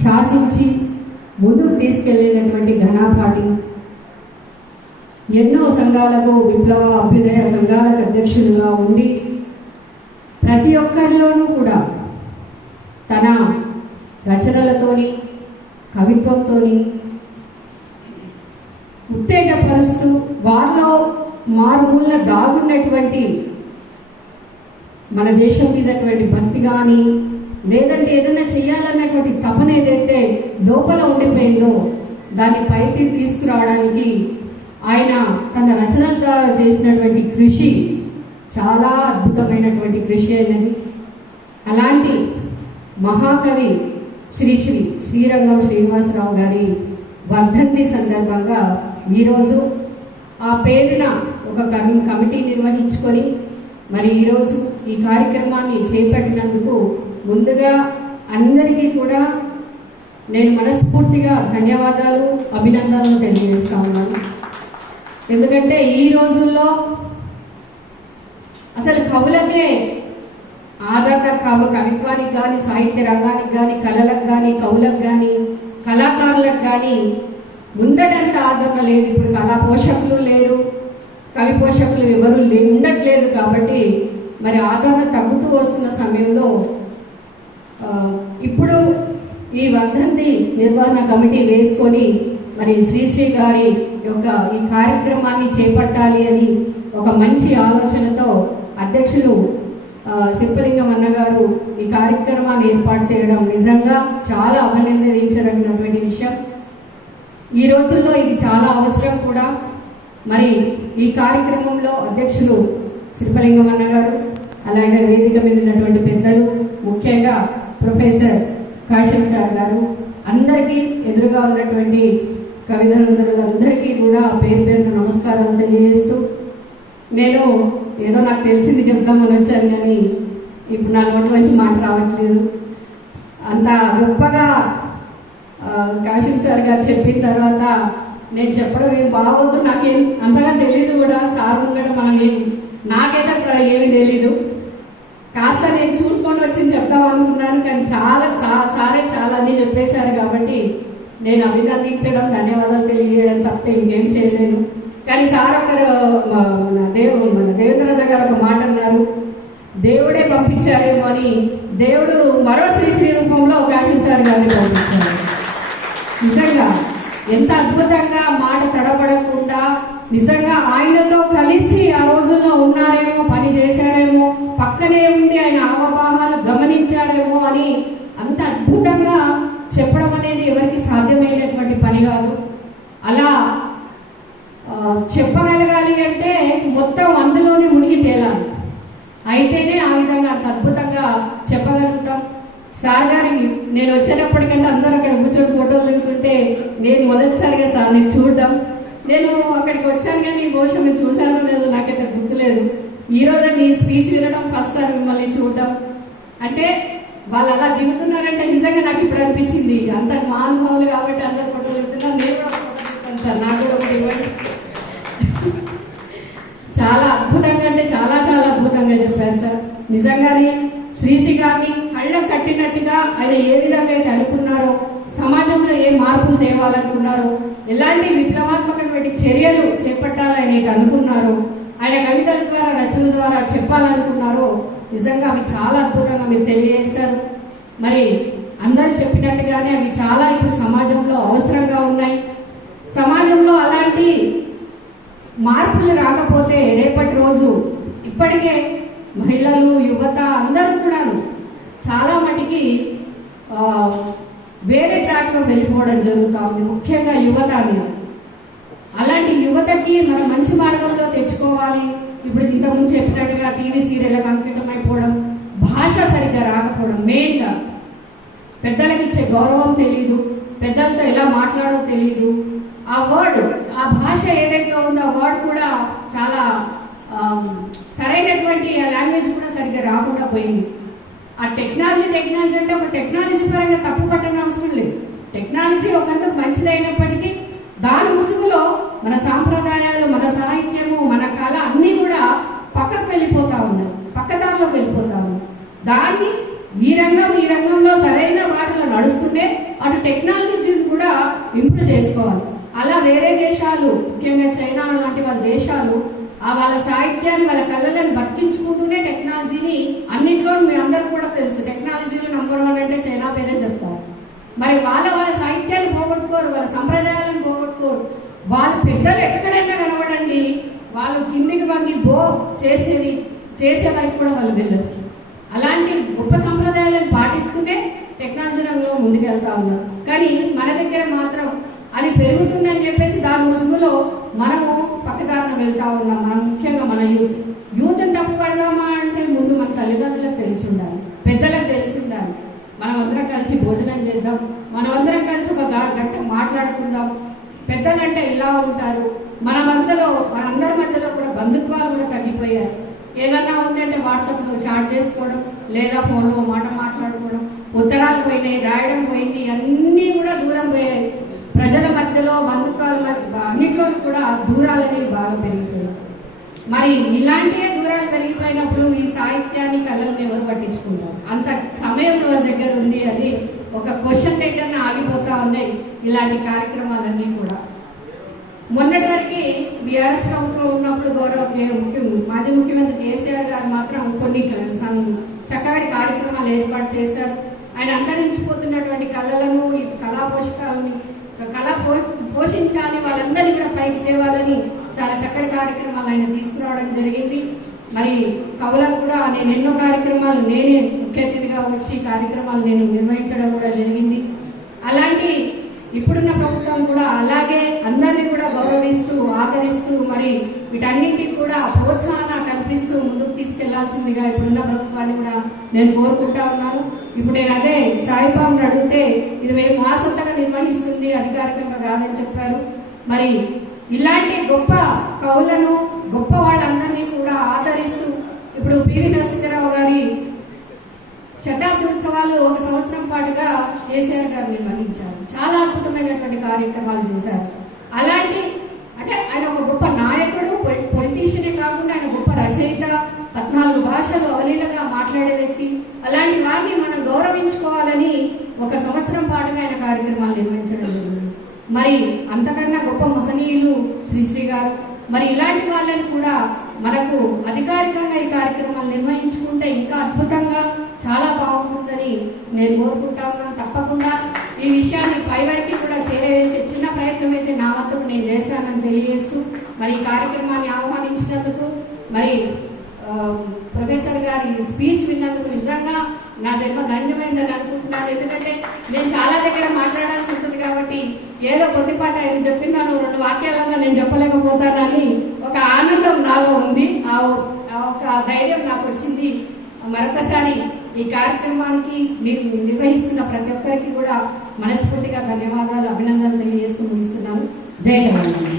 శాసించి ముందుకు తీసుకెళ్ళినటువంటి ఘనాపాటి, ఎన్నో సంఘాలకు విప్లవ అభ్యుదయ సంఘాలకు అధ్యక్షులుగా ఉండి ప్రతి ఒక్కరిలోనూ కూడా తన రచనలతోని కవిత్వంతోని ఉత్తేజపరుస్తూ వారిలో మారుమూల దాగున్నటువంటి మన దేశం మీదటువంటి భక్తి కానీ లేదంటే ఏదైనా చేయాలన్నటువంటి తపన ఏదైతే లోపల ఉండిపోయిందో దాన్ని పైకి తీసుకురావడానికి ఆయన తన రచనల ద్వారా చేసినటువంటి కృషి చాలా అద్భుతమైనటువంటి కృషి అయినది. అలాంటి మహాకవి శ్రీ శ్రీరంగం శ్రీనివాసరావు గారి వర్ధంతి సందర్భంగా ఈరోజు ఆ పేరున ఒక కమిటీ నిర్వహించుకొని మరి ఈరోజు ఈ కార్యక్రమాన్ని చేపట్టినందుకు ముందుగా అందరికీ కూడా నేను మనస్ఫూర్తిగా ధన్యవాదాలు అభినందనలు తెలియజేస్తా ఉన్నాను. ఎందుకంటే ఈ రోజుల్లో అసలు కవులకే ఆదరణ కవిత్వానికి కానీ సాహిత్య రంగానికి కానీ కళలకు కానీ కవులకు కానీ కళాకారులకు కానీ ముందటంత ఆదరణ లేదు. ఇప్పుడు కళా పోషకులు లేరు, కవి పోషకులు ఎవరు ఉండట్లేదు. కాబట్టి మరి ఆదరణ తగ్గుతూ వస్తున్న సమయంలో ఇప్పుడు ఈ వర్ధంతి నిర్వహణ కమిటీ వేసుకొని మరి శ్రీశ్రీ గారి యొక్క ఈ కార్యక్రమాన్ని చేపట్టాలి అని ఒక మంచి ఆలోచనతో అధ్యక్షులు సిప్పలింగం అన్నగారు ఈ కార్యక్రమాన్ని ఏర్పాటు చేయడం నిజంగా చాలా అభినందించదగినటువంటి విషయం. ఈ రోజుల్లో ఇది చాలా అవసరం కూడా. మరి ఈ కార్యక్రమంలో అధ్యక్షులు సిప్పలింగం అన్నగారు, అలాగే వేదిక మీద ఉన్నటువంటి పెద్దలు, ముఖ్యంగా ప్రొఫెసర్ కాశల్ సార్ గారు, అందరికీ ఎదురుగా ఉన్నటువంటి కవితలందరికీ కూడా పేరు పేరున నమస్కారం తెలియజేస్తూ, నేను ఏదో నాకు తెలిసింది చెప్దామని వచ్చాను కానీ ఇప్పుడు నా నోటి నుంచి మాట రావట్లేదు. అంత గొప్పగా కాశల్ సార్ గారు చెప్పిన తర్వాత నేను చెప్పడం ఏం బాగోదు, నాకేం అంతగా తెలీదు కూడా. సార్ ముంగట నాకైతే ఏమీ తెలీదు. కాస్త నేను చూసుకొని వచ్చింది చెప్తాం అనుకున్నాను, కానీ సారే చాలా అన్నీ చెప్పేశారు. కాబట్టి నేను అభినందించడం, ధన్యవాదాలు తెలియజేయడం తప్ప ఇంకేం చేయలేను. కానీ సార్ ఒకరు మన దేవేంద్ర గారు ఒక మాట అన్నారు, దేవుడే పంపించారేమో అని. దేవుడు మరో శ్రీ రూపంలో కాశల్ సార్ గారిని పంపించారు. నిజంగా ఎంత అద్భుతంగా మాట తడబడకుండా నిజంగా ఆయనతో కలిసి ఆ రోజుల్లో ఉన్నారేమో, పని చేశారేమో, పక్కనే ఉండి ఆయన ఆవభావాలు గమనించారేమో అని అంత అద్భుతంగా చెప్పడం అనేది ఎవరికి సాధ్యమైనటువంటి పని కాదు. అలా చెప్పగలగాలి అంటే మొత్తం అందులోనే మునిగి తేలాలి, అయితేనే ఆ విధంగా అంత అద్భుతంగా చెప్పగలుగుతాం. సార్ గారికి నేను వచ్చినప్పటికంటే అందరూ అక్కడ కూర్చొని ఫోటోలు దిగుతుంటే నేను మొదటిసారిగా సార్ని చూడడం. నేను అక్కడికి వచ్చాను కానీ బహుశా మీరు చూశానో లేదో నాకైతే గుర్తులేదు. ఈరోజు మీ స్పీచ్ వినడం ఫస్ట్ సార్ మిమ్మల్ని చూడడం అంటే వాళ్ళు అలా దిగుతున్నారంటే నిజంగా నాకు ఇప్పుడు అనిపించింది అంత మహానుభావులు కాబట్టి అందరు ఫోటోలు దిగుతున్నారు. నేను కూడా ఫోటో దిగుతాను సార్, నాకు కూడా ఒకటి ఇవ్వండి. చాలా అద్భుతంగా అంటే చాలా చాలా అద్భుతంగా చెప్పారు సార్. నిజంగానే శ్రీశ్రీ గారిని కళ్ళకు కట్టినట్టుగా ఆయన ఏ విధంగా అయితే అనుకున్నారో, సమాజంలో ఏ మార్పులు తేవాలనుకున్నారో, ఎలాంటి విప్లవాత్మకమైన చర్యలు చేపట్టాలని అనుకున్నారో, ఆయన కవితల ద్వారా రచనల ద్వారా చెప్పాలనుకున్నారో, నిజంగా అవి చాలా అద్భుతంగా మీరు తెలియజేశారు. మరి అందరూ చెప్పినట్టుగానే అవి చాలా ఇప్పుడు సమాజంలో అవసరంగా ఉన్నాయి. సమాజంలో అలాంటి మార్పులు రాకపోతే రేపటి రోజు ఇప్పటికే మహిళలు, యువత అందరూ కూడా చాలా మటుకి వేరే ట్రాక్లో వెళ్ళిపోవడం జరుగుతూ ఉంది, ముఖ్యంగా యువత అనేది. అలాంటి యువతకి మనం మంచి మార్గంలో తెచ్చుకోవాలి. ఇప్పుడు ఇంతకుముందు చెప్పినట్టుగా టీవీ సీరియల్లకు అంకితం అయిపోవడం, భాష సరిగ్గా రాకపోవడం, మెయిన్గా పెద్దలకు ఇచ్చే గౌరవం తెలీదు, పెద్దలతో ఎలా మాట్లాడో తెలీదు. ఆ వర్డ్, ఆ భాష ఏదైతే ఉందో ఆ వర్డ్ కూడా చాలా సరైనటువంటి లాంగ్వేజ్ కూడా సరిగ్గా రాకుండా పోయింది. ఆ టెక్నాలజీ అంటే ఒక టెక్నాలజీ పరంగా తప్పు పట్టని అవసరం లేదు. టెక్నాలజీ ఒకందుకు మంచిదైనప్పటికీ దాని ముసుగులో మన సాంప్రదాయాలు, మన సాహిత్యము, మన కళ అన్నీ కూడా పక్కకు వెళ్ళిపోతా ఉన్నాయి, పక్కదారిలోకి వెళ్ళిపోతా ఉన్నాయి. దాన్ని ఈ రంగంలో సరైన వాటిలో నడుస్తుంటే టెక్నాలజీని కూడా ఇంప్రూవ్ చేసుకోవాలి. అలా వేరే దేశాలు, ముఖ్యంగా చైనా లాంటి వాళ్ళ దేశాలు వాళ్ళ సాహిత్యాన్ని, వాళ్ళ కళలను బతికించుకుంటూనే టెక్నాలజీని అన్నింటిలో మీ అందరూ కూడా తెలుసు, టెక్నాలజీలో నంబర్ 1 అంటే చైనా పేరే చెప్తారు. మరి వాళ్ళ సాహిత్యాన్ని పోగొట్టుకోరు, వాళ్ళ సంప్రదాయాలను పోగొట్టుకోరు. వాళ్ళ పెద్దలు ఎక్కడైనా కనబడండి, వాళ్ళు కిందికి వంగి చేసే వరకు కూడా వాళ్ళు వెళ్ళరు. అలాంటి గొప్ప సంప్రదాయాలను పాటిస్తూనే టెక్నాలజీ రంగంలో ముందుకెళ్తా ఉన్నారు. కానీ మన దగ్గర మాత్రం అది పెరుగుతుందని చెప్పేసి దాని ముసుగులో మనము పక్కదారిన వెళ్తా ఉన్నాం. మనం ముఖ్యంగా మన యూత్ని తప్పుపడదామా అంటే ముందు మన తల్లిదండ్రులకు తెలిసి ఉండాలి, పెద్దలకు తెలిసి ఉండాలి. మనం అందరం కలిసి భోజనం చేద్దాం, మనం అందరం కలిసి ఒక గంట మాట్లాడుకుందాం. పెద్దలంటే ఇలా ఉంటారు. మనందరి మధ్యలో కూడా బంధుత్వాలు కూడా తగ్గిపోయారు. ఏదన్నా ఉందంటే వాట్సాప్లో చాట్ చేసుకోవడం, లేదా ఫోన్లో మాట్లాడుకోవడం, ఉత్తరాలు పోయినాయి, రాయడం పోయింది, అన్నీ కూడా దూరం పోయాయి. ప్రజల మధ్యలో బంధుత్వాల మధ్య అన్నింటిలో కూడా దూరాలనేవి బాగా పెరిగిపోయాయి. మరి ఇలాంటివే దూరాలు పెరిగిపోయినప్పుడు ఈ సాహిత్యాన్ని, కళలను ఎవరు పట్టించుకుంటారు? అంత సమయం దగ్గర ఉంది. అది ఒక క్వశ్చన్ దగ్గర ఆగిపోతా ఉన్నాయి ఇలాంటి కార్యక్రమాలన్నీ కూడా. మొన్నటి వరకు బీఆర్ఎస్ ప్రభుత్వం ఉన్నప్పుడు మాజీ ముఖ్యమంత్రి కేసీఆర్ గారు మాత్రం కొన్ని చక్కటి కార్యక్రమాలు ఏర్పాటు చేశారు. ఆయన అంతరించిపోతున్నటువంటి కళలను, ఈ పోషించాలి, వాళ్ళందరినీ కూడా పైకి తేవాలని చాలా చక్కటి కార్యక్రమాలు ఆయన తీసుకురావడం జరిగింది. మరి కవులకు కూడా నేను ఎన్నో కార్యక్రమాలు నేనే ముఖ్య అతిథిగా వచ్చి కార్యక్రమాలు నేను నిర్వహించడం కూడా జరిగింది. అలాంటి ఇప్పుడున్న ప్రభుత్వం కూడా అలాగే అందరినీ కూడా గౌరవిస్తూ, ఆదరిస్తూ, మరి వీటన్నింటికి కూడా ప్రోత్సాహన కల్పిస్తూ ముందుకు తీసుకెళ్లాల్సిందిగా ఇప్పుడున్న ప్రభుత్వాన్ని కూడా నేను కోరుకుంటా ఉన్నాను. ఇప్పుడు నేను అదే సాయిబాబుని అడిగితే ఇది మేము మా సొంతంగా నిర్వహిస్తుంది, అధికారికంగా కాదని చెప్పారు. మరి ఇలాంటి గొప్ప కవులను, గొప్ప వాళ్ళందరినీ కూడా ఆదరిస్తూ ఇప్పుడు పివి నరసింహారావు గారి శతాబ్ది ఉత్సవాలు 1 సంవత్సరం పాటుగా కేసీఆర్ గారు నిర్వహించారు. చాలా అద్భుతమైనటువంటి కార్యక్రమాలు చేశారు. అలాంటి అంటే ఆయన ఒక గొప్ప నాయకుడు, పొలిటీషియనే కాకుండా ఆయన గొప్ప రచయిత, 14 భాషలు అవలీలగా మాట్లాడే వ్యక్తి. అలాంటి వారిని మనం గౌరవించుకోవాలని 1 సంవత్సరం పాటుగా ఆయన కార్యక్రమాలు నిర్వహించడం జరిగింది. మరి అంతకన్నా గొప్ప మహనీయులు శ్రీశ్రీ గారు. మరి ఇలాంటి వాళ్ళని కూడా మనకు అధికారికంగా ఈ కార్యక్రమాలు నిర్వహించుకుంటే ఇంకా అద్భుతంగా చాలా బాగుంటుందని నేను కోరుకుంటా ఉన్నాను. తప్పకుండా ఈ విషయాన్ని పైవరికి కూడా చేరవేసే చిన్న ప్రయత్నం అయితే నా వద్దకు నేను చేశానని తెలియజేస్తూ, మరి ఈ కార్యక్రమాన్ని ఆహ్వానించినందుకు, మరి ప్రొఫెసర్ గారి స్పీచ్ విన్నందుకు నిజంగా నా జన్మ ధన్యమైందని అనుకుంటున్నాను. ఎందుకంటే నేను చాలా దగ్గర మాట్లాడాల్సి ఉంటుంది కాబట్టి ఏదో కొద్దిపాట ఆయన చెప్పిందాను 2 వాక్యాలలో నేను చెప్పలేకపోతానని ఒక ఆనందం నాలో ఉంది. ఆ ఒక ధైర్యం నాకు వచ్చింది. మరొకసారి ఈ కార్యక్రమానికి నిర్వహిస్తున్న ప్రతి ఒక్కరికి కూడా మనస్ఫూర్తిగా ధన్యవాదాలు, అభినందనలు తెలియజేస్తూ ముగిస్తున్నాను. జై తెలంగాణ.